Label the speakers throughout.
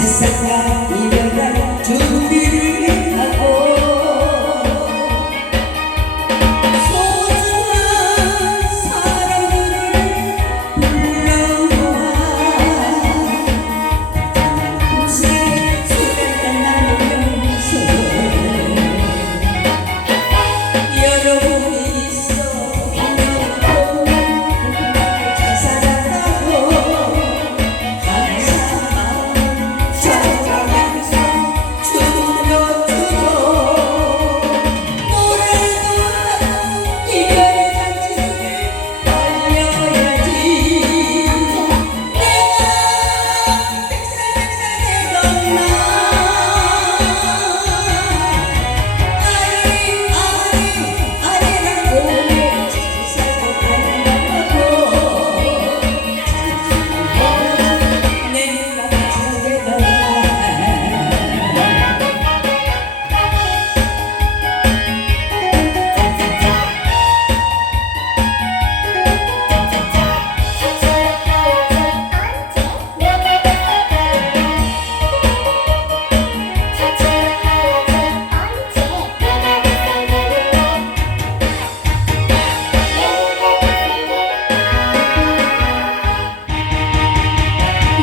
Speaker 1: December.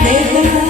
Speaker 1: Hey,